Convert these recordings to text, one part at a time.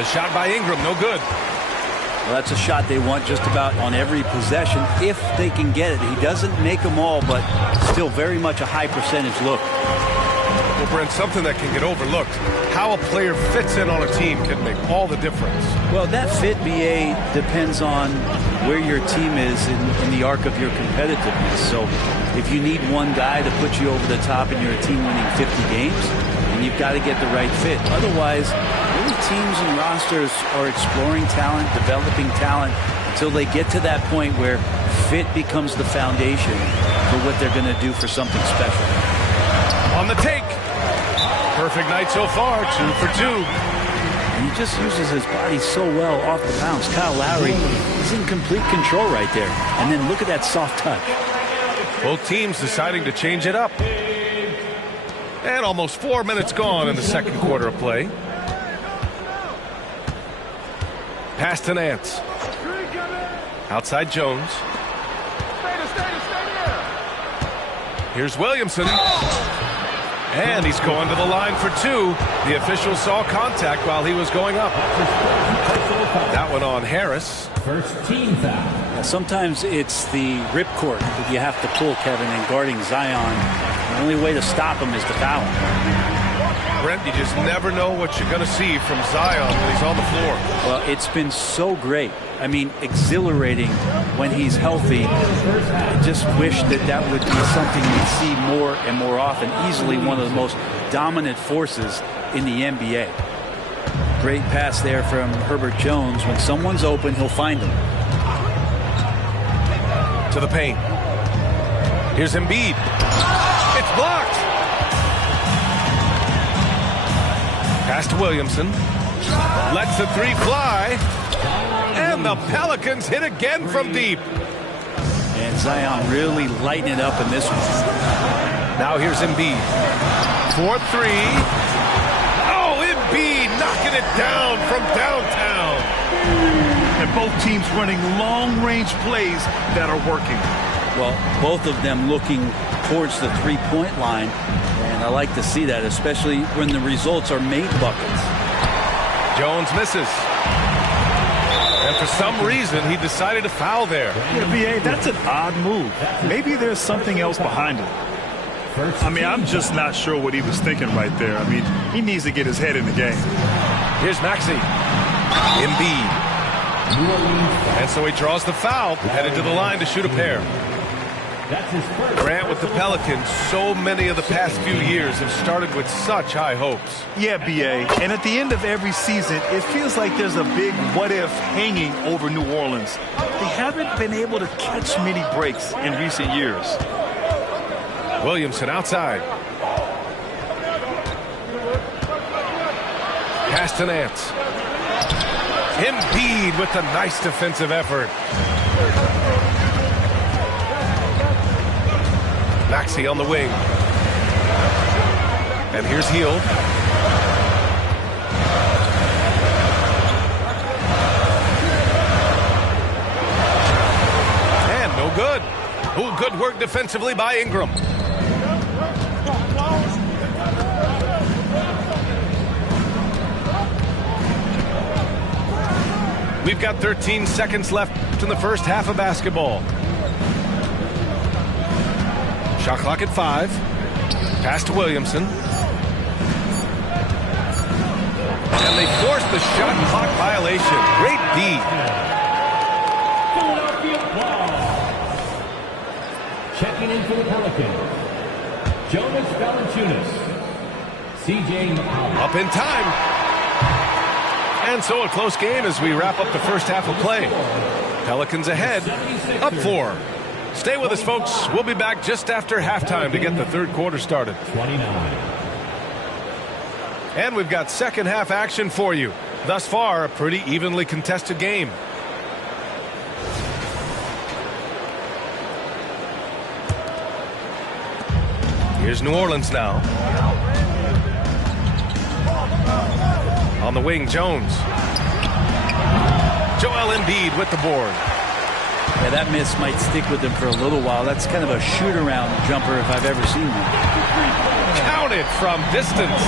The shot by Ingram, no good. Well, that's a shot they want just about on every possession if they can get it. He doesn't make them all, but still very much a high percentage look. Well, Brent, something that can get overlooked. How a player fits in on a team can make all the difference. Well, that fit, BA, depends on where your team is in the arc of your competitiveness. So if you need one guy to put you over the top and you're a team winning 50 games, then you've got to get the right fit. Otherwise, many teams and rosters are exploring talent, developing talent, until they get to that point where fit becomes the foundation for what they're going to do for something special. On the take. Perfect night so far, 2 for 2. And he just uses his body so well off the bounce. Kyle Lowry is in complete control right there. And then look at that soft touch. Both teams deciding to change it up. And almost 4 minutes gone in the second quarter of play. Pass to Nance. Outside Jones. Here's Williamson. And he's going to the line for 2. The official saw contact while he was going up. That one on Harris. First team foul. Yeah, sometimes it's the ripcord that you have to pull, Kevin, in guarding Zion. The only way to stop him is to foul him. Brent, you just never know what you're going to see from Zion when he's on the floor. Well, it's been so great. I mean, exhilarating when he's healthy. I just wish that would be something we'd see more and more often. Easily one of the most dominant forces in the NBA. Great pass there from Herbert Jones. When someone's open, he'll find them. To the paint. Here's Embiid. It's blocked. Pass to Williamson. Lets the 3 fly. And the Pelicans hit again from deep. And Zion really lighting it up in this one. Now here's Embiid. 4-3. Oh, Embiid knocking it down from downtown. And both teams running long-range plays that are working. Well, both of them looking towards the three-point line. And I like to see that, especially when the results are made buckets. Jones misses. And for some reason, he decided to foul there. Yeah, B.A., that's an odd move. Maybe there's something else behind it. I mean, I'm just not sure what he was thinking right there. I mean, he needs to get his head in the game. Here's Maxey. Embiid. And so he draws the foul, headed to the line to shoot a pair. Grant, with the Pelicans, so many of the past few years have started with such high hopes. Yeah, B.A., and at the end of every season, it feels like there's a big what-if hanging over New Orleans. They haven't been able to catch many breaks in recent years. Williamson outside. Pass to Nance. Embiid with a nice defensive effort. Maxey on the wing. And here's Hield. And no good. Oh, good work defensively by Ingram. We've got 13 seconds left in the first half of basketball. Shot clock at 5. Pass to Williamson. And they force the shot clock violation. Great D. Philadelphia ball. Checking in for the Pelicans. Jonas Valanciunas. CJ Up in time. And so a close game as we wrap up the first half of play. Pelicans ahead, up 4. Stay with us, folks. We'll be back just after halftime to get the third quarter started. 29. And we've got second half action for you. Thus far, a pretty evenly contested game. Here's New Orleans now. On the wing, Jones. Joel Embiid with the board. Yeah, that miss might stick with him for a little while. That's kind of a shoot-around jumper if I've ever seen one. Counted from distance.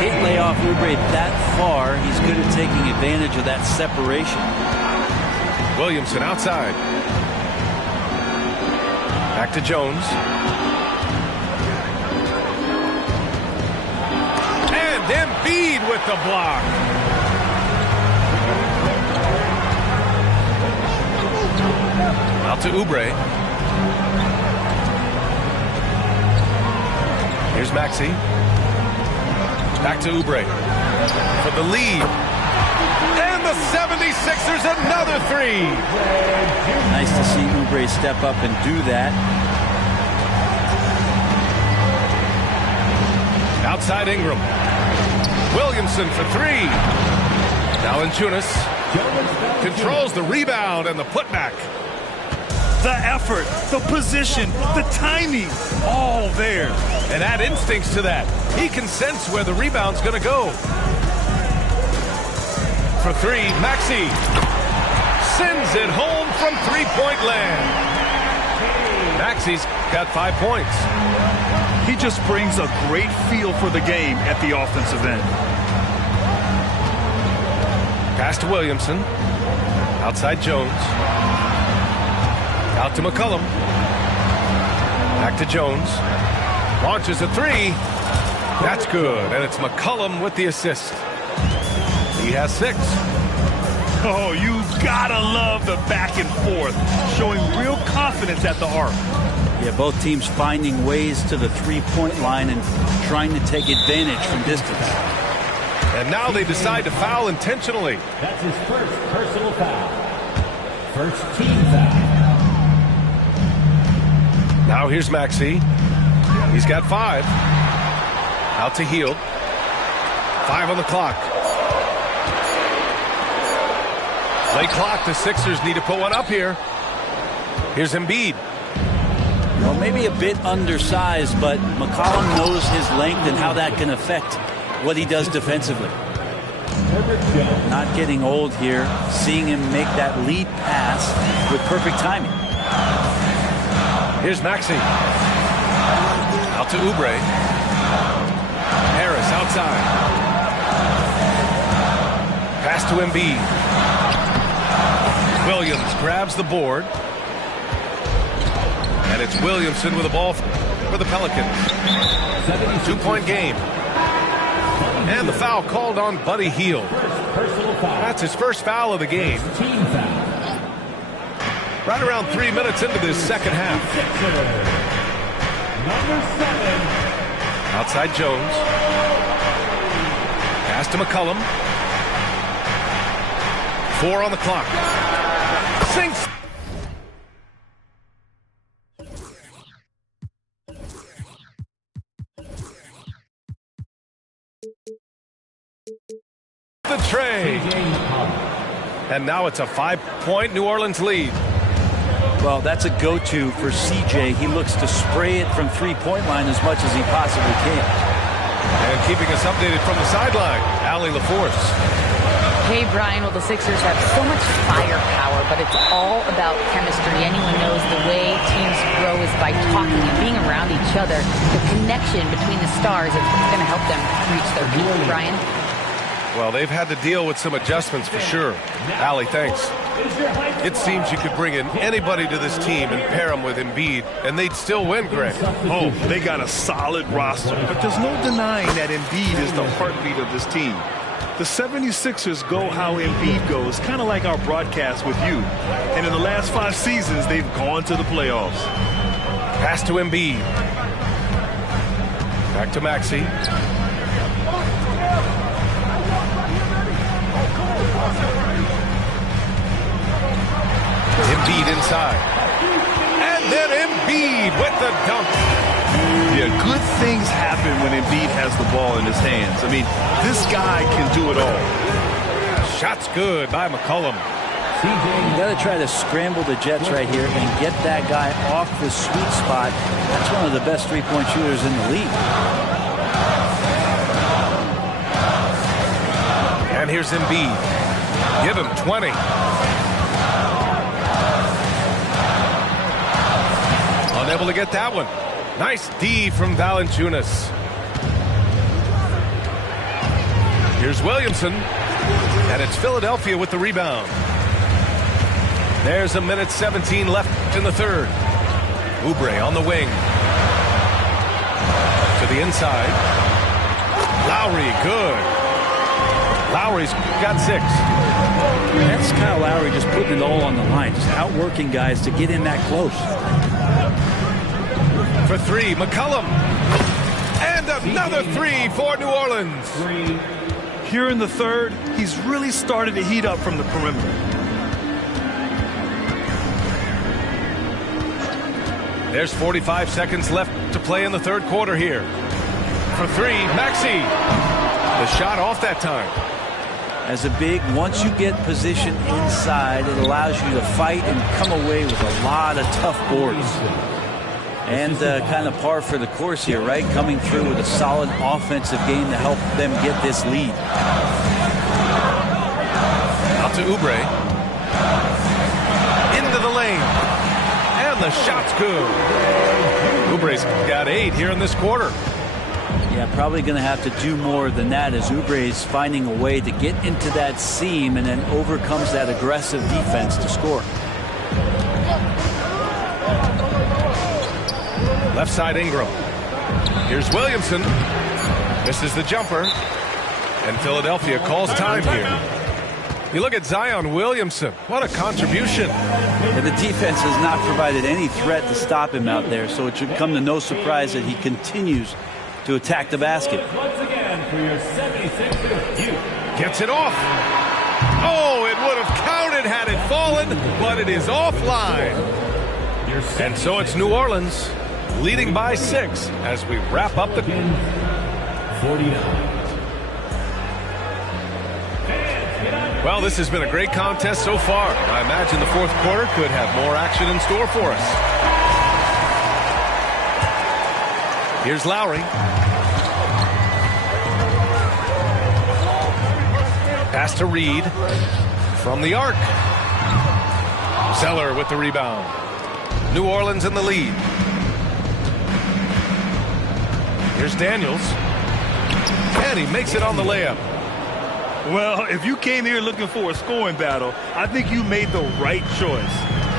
Can't lay off Yurrr that far. He's good at taking advantage of that separation. Williamson outside. Back to Jones. And Embiid with the block. Out to Oubre. Here's Maxey. Back to Oubre for the lead. And the 76ers another three. Nice to see Oubre step up and do that. Outside Ingram. Williamson for three. Valanciunas controls the rebound and the putback. The effort, the position, the timing, all there. And add instincts to that. He can sense where the rebound's going to go. For three, Maxey sends it home from three-point land. Maxey's got 5 points. He just brings a great feel for the game at the offensive end. Pass to Williamson. Outside Jones. Out to McCollum. Back to Jones. Launches a three. That's good. And it's McCollum with the assist. He has 6. Oh, you gotta love the back and forth, showing real confidence at the arc. Yeah, both teams finding ways to the three-point line and trying to take advantage from distance. And now they decide to foul intentionally. That's his first personal foul. First team foul. Now here's Maxey. He's got 5. Out to Hield. 5 on the clock. Late clock. The Sixers need to put one up here. Here's Embiid. Well, maybe a bit undersized, but McCollum knows his length and how that can affect what he does defensively. Not getting old here. Seeing him make that lead pass with perfect timing. Here's Maxey. Out to Oubre. Harris outside. Pass to Embiid. Williams grabs the board. And it's Williamson with the ball for the Pelicans. 2-point game. And the foul called on Buddy Hield. That's his first foul of the game. Right around 3 minutes into this second half. Outside Jones. Pass to McCollum. 4 on the clock. Sinks. The tray. And now it's a 5-point New Orleans lead. Well, that's a go-to for CJ. He looks to spray it from three-point line as much as he possibly can. And keeping us updated from the sideline, Allie LaForce. Hey, Brian. Well, the Sixers have so much firepower, but it's all about chemistry. Anyone knows the way teams grow is by talking and being around each other. The connection between the stars is what's going to help them reach their peak, Brian. Well, they've had to deal with some adjustments for sure. Allie, thanks. It seems you could bring in anybody to this team and pair them with Embiid, and they'd still win, Greg. Oh, they got a solid roster, but there's no denying that Embiid is the heartbeat of this team. The 76ers go how Embiid goes, kind of like our broadcast with you. And in the last 5 seasons, they've gone to the playoffs. Pass to Embiid. Back to Maxey. Embiid inside. And then Embiid with the dunk. Yeah, good things happen when Embiid has the ball in his hands. I mean, this guy can do it all. Shot's good by McCollum. You got to try to scramble the Jets right here and get that guy off the sweet spot. That's one of the best three-point shooters in the league. And here's Embiid. Give him 20. Unable to get that one. Nice D from Valanciunas. Here's Williamson. And it's Philadelphia with the rebound. There's 1:17 left in the third. Oubre on the wing. To the inside. Lowry, good. Lowry's got 6. That's Kyle Lowry just putting it all on the line, just outworking guys to get in that close. For 3, McCollum. And another 3 for New Orleans. Here in the third, he's really started to heat up from the perimeter. There's 45 seconds left to play in the third quarter here. For 3, Maxey. The shot off that time. As a big, once you get position inside, it allows you to fight and come away with a lot of tough boards. And kind of par for the course here, right? Coming through with a solid offensive game to help them get this lead. Out to Oubre. Into the lane. And the shot's good. Oubre's got 8 here in this quarter. Yeah, probably going to have to do more than that as Oubre is finding a way to get into that seam and then overcomes that aggressive defense to score. Left side Ingram. Here's Williamson. Misses the jumper. And Philadelphia calls time here. You look at Zion Williamson. What a contribution. And the defense has not provided any threat to stop him out there, so it should come to no surprise that he continues to attack the basket. Once again for your 76ers, Gets it off. Oh, it would have counted had it fallen, but it is offline. And so it's New Orleans leading by 6 as we wrap up the 49. Well, this has been a great contest so far. I imagine the fourth quarter could have more action in store for us. Here's Lowry. Pass to Reed from the arc. Zeller with the rebound. New Orleans in the lead. Here's Daniels. And he makes it on the layup. Well, if you came here looking for a scoring battle, I think you made the right choice.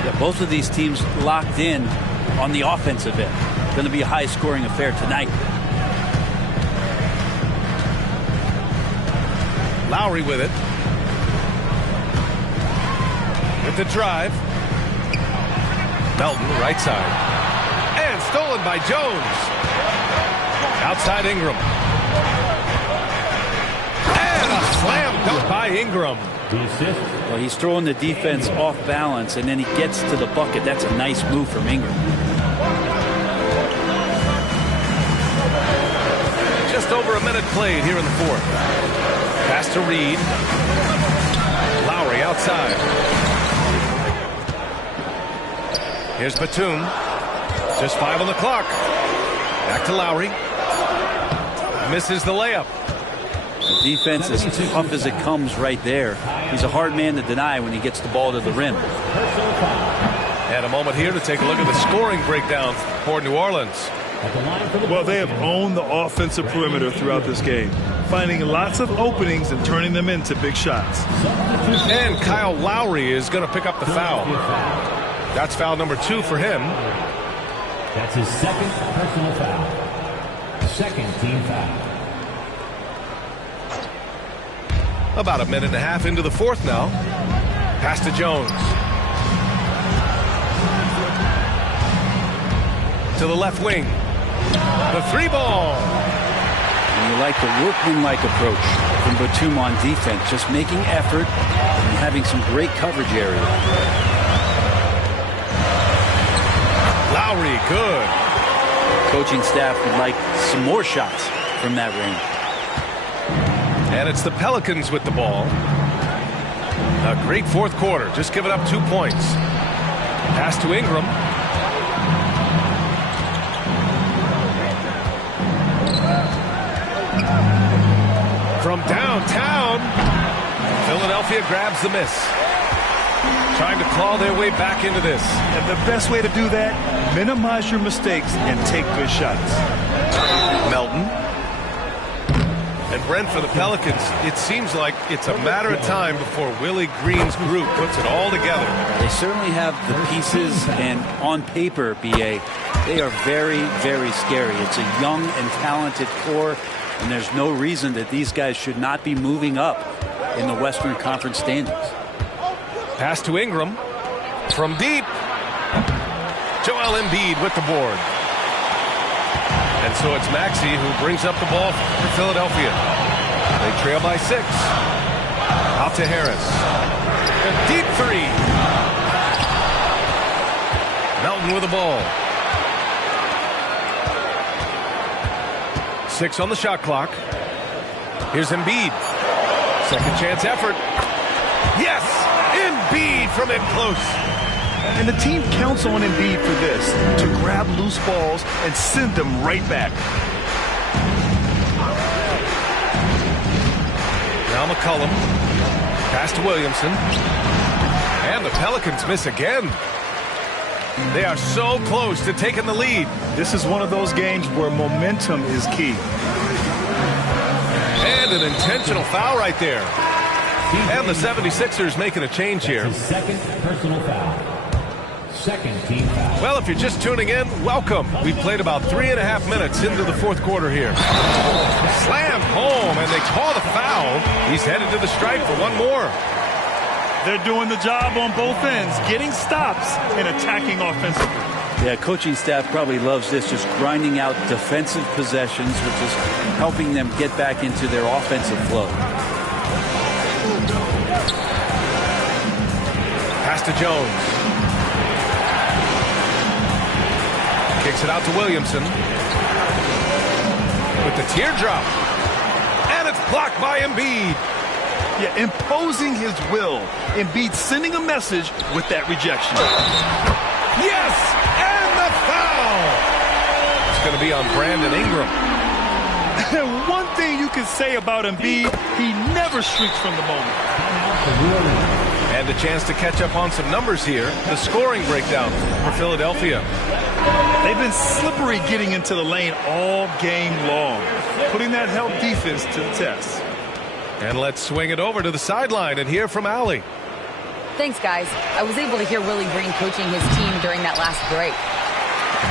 Yeah, both of these teams locked in on the offensive end. Going to be a high-scoring affair tonight. Lowry with it. With the drive. Melton, right side. And stolen by Jones. Outside Ingram. And a slam dunk by Ingram. Well, he's throwing the defense off balance, and then he gets to the bucket. That's a nice move from Ingram. Just over a minute played here in the fourth. Pass to Reed. Lowry outside. Here's Batum. Just 5 on the clock. Back to Lowry. Misses the layup. The defense is tough as it comes right there. He's a hard man to deny when he gets the ball to the rim. And a moment here to take a look at the scoring breakdown for New Orleans. Well, they have owned the offensive perimeter throughout this game, finding lots of openings and turning them into big shots. And Kyle Lowry is going to pick up the foul. That's foul number 2 for him. That's his second personal foul. Second team foul. About a minute and a half into the fourth now. Pass to Jones. To the left wing. The 3-ball. And you like the workmanlike approach from Batum on defense, just making effort and having some great coverage area. Lowry, good. Coaching staff would like some more shots from that range. And it's the Pelicans with the ball. A great fourth quarter, just giving up 2 points. Pass to Ingram. From downtown, Philadelphia grabs the miss. Trying to claw their way back into this. And the best way to do that, minimize your mistakes and take good shots. Melton. And Brent, for the Pelicans, it seems like it's a matter of time before Willie Green's group puts it all together. They certainly have the pieces, and on paper, BA, they are very, very scary. It's a young and talented core, and there's no reason that these guys should not be moving up in the Western Conference standings. Pass to Ingram from deep. Joel Embiid with the board. And so it's Maxey who brings up the ball for Philadelphia. They trail by 6. Out to Harris. A deep 3. Melton with the ball. 6 on the shot clock. Here's Embiid. Second chance effort. Yes! Embiid from in close. And the team counts on Embiid for this, to grab loose balls and send them right back. Now McCollum. Pass to Williamson. And the Pelicans miss again. They are so close to taking the lead. This is one of those games where momentum is key. And an intentional foul right there. And the 76ers making a change here. His second personal foul. Second team foul. Well, if you're just tuning in, welcome. We've played about 3.5 minutes into the fourth quarter here. Slammed home, and they call the foul. He's headed to the stripe for one more. They're doing the job on both ends, getting stops and attacking offensively. Yeah, coaching staff probably loves this, just grinding out defensive possessions, which is helping them get back into their offensive flow. Pass to Jones. Kicks it out to Williamson. With the teardrop. And it's blocked by Embiid. Yeah, imposing his will. Embiid sending a message with that rejection. Yes! And the foul! It's going to be on Brandon Ingram. One thing you can say about Embiid, he never shrinks from the moment. And a chance to catch up on some numbers here. The scoring breakdown for Philadelphia. They've been slippery getting into the lane all game long, putting that help defense to the test. And let's swing it over to the sideline and hear from Allie. Thanks, guys. I was able to hear Willie Green coaching his team during that last break.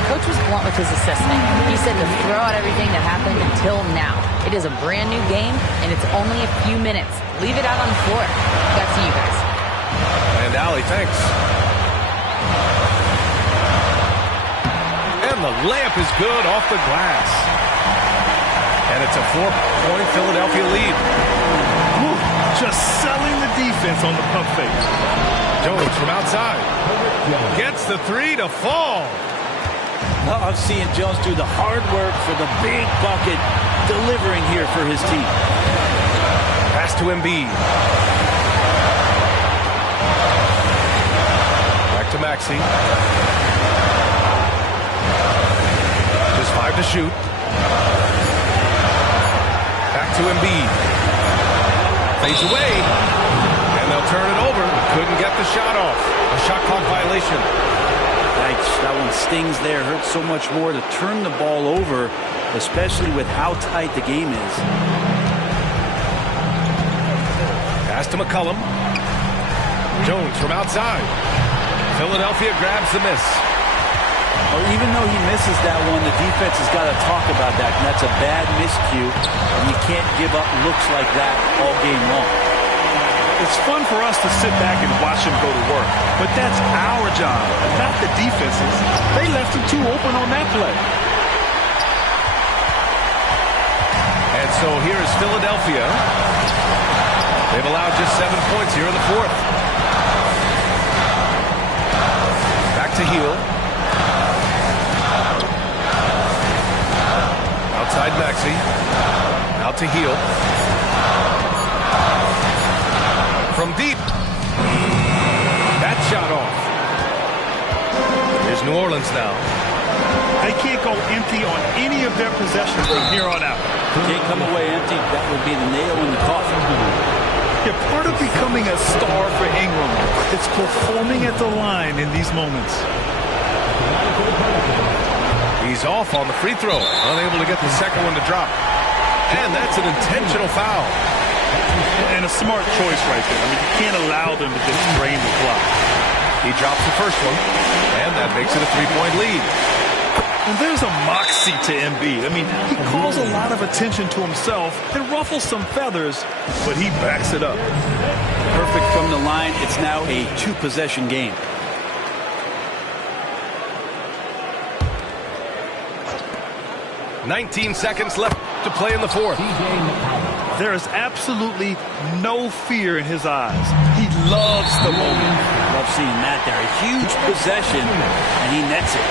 Coach was blunt with his assistant. He said to throw out everything that happened until now. It is a brand new game, and it's only a few minutes. Leave it out on the floor. Back to you guys. And Allie, thanks. And the layup is good off the glass. And it's a 4-point Philadelphia lead. Whew, just selling the defense on the pump fake. Jones from outside. Gets the 3 to fall. I'm seeing Jones do the hard work for the big bucket, delivering here for his team. Pass to Embiid. Back to Maxey. Just 5 to shoot. Back to Embiid. Fades away. And they'll turn it over. Couldn't get the shot off. A shot clock violation. That one stings there. Hurts so much more to turn the ball over, especially with how tight the game is. Pass to McCollum. Jones from outside. Philadelphia grabs the miss. Well, even though he misses that one, the defense has got to talk about that. And that's a bad miscue, and you can't give up looks like that all game long. It's fun for us to sit back and watch him go to work, but that's our job, not the defense's. They left him too open on that play. And so here is Philadelphia. They've allowed just 7 points here in the fourth. Back to Heel. Outside Maxey. Out to Heel. From deep. That shot off. Here's New Orleans now. They can't go empty on any of their possessions from here on out. Can't come away empty. That would be the nail in the coffin. Yeah, part of becoming a star for Ingram is performing at the line in these moments. He's off on the free throw. Unable to get the second one to drop. And that's an intentional foul. And a smart choice right there. I mean, you can't allow them to just drain the clock. He drops the first one, and that makes it a 3-point lead. And there's a moxie to Embiid. I mean, he calls a lot of attention to himself and ruffles some feathers, but he backs it up. Perfect from the line. It's now a 2-possession game. "19 seconds left to play in the fourth. There is absolutely no fear in his eyes. He loves the moment. Love seeing that there. A huge possession, and he nets it.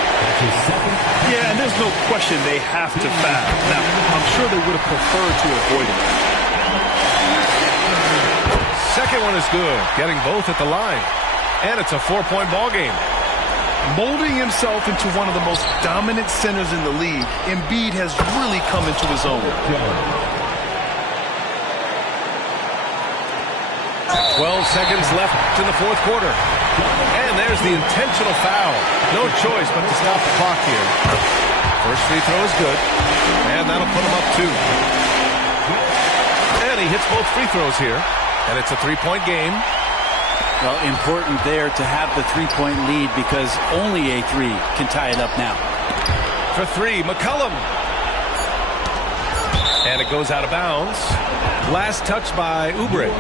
Yeah, and there's no question they have to foul. Now, I'm sure they would have preferred to avoid it. Second one is good, getting both at the line. And it's a 4-point ball game. Molding himself into one of the most dominant centers in the league, Embiid has really come into his own. 12 seconds left in the fourth quarter. And there's the intentional foul. No choice but to stop the clock here. First free throw is good. And that'll put him up 2. And he hits both free throws here. And it's a 3-point game. Well, important there to have the 3-point lead because only a 3 can tie it up now. For 3, McCollum. And it goes out of bounds. Last touch by Yurrr.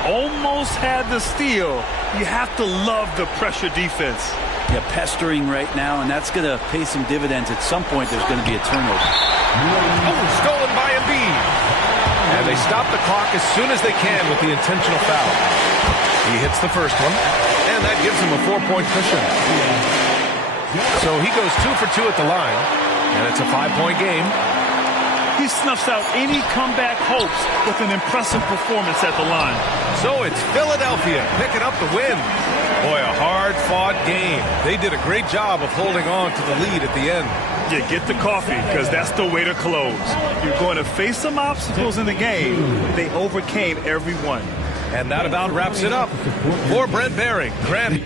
Almost had the steal. You have to love the pressure defense. Yeah, pestering right now, and that's going to pay some dividends. At some point, there's going to be a turnover. Oh, stolen by Embiid. And they stop the clock as soon as they can with the intentional foul. He hits the first one, and that gives him a 4-point cushion. So he goes 2 for 2 at the line, and it's a 5-point game. He snuffs out any comeback hopes with an impressive performance at the line. So it's Philadelphia picking up the win. Boy, a hard-fought game. They did a great job of holding on to the lead at the end. Yeah, get the coffee, because that's the way to close. You're going to face some obstacles in the game. They overcame every one. And that about wraps it up. For Brent Behring, Grant.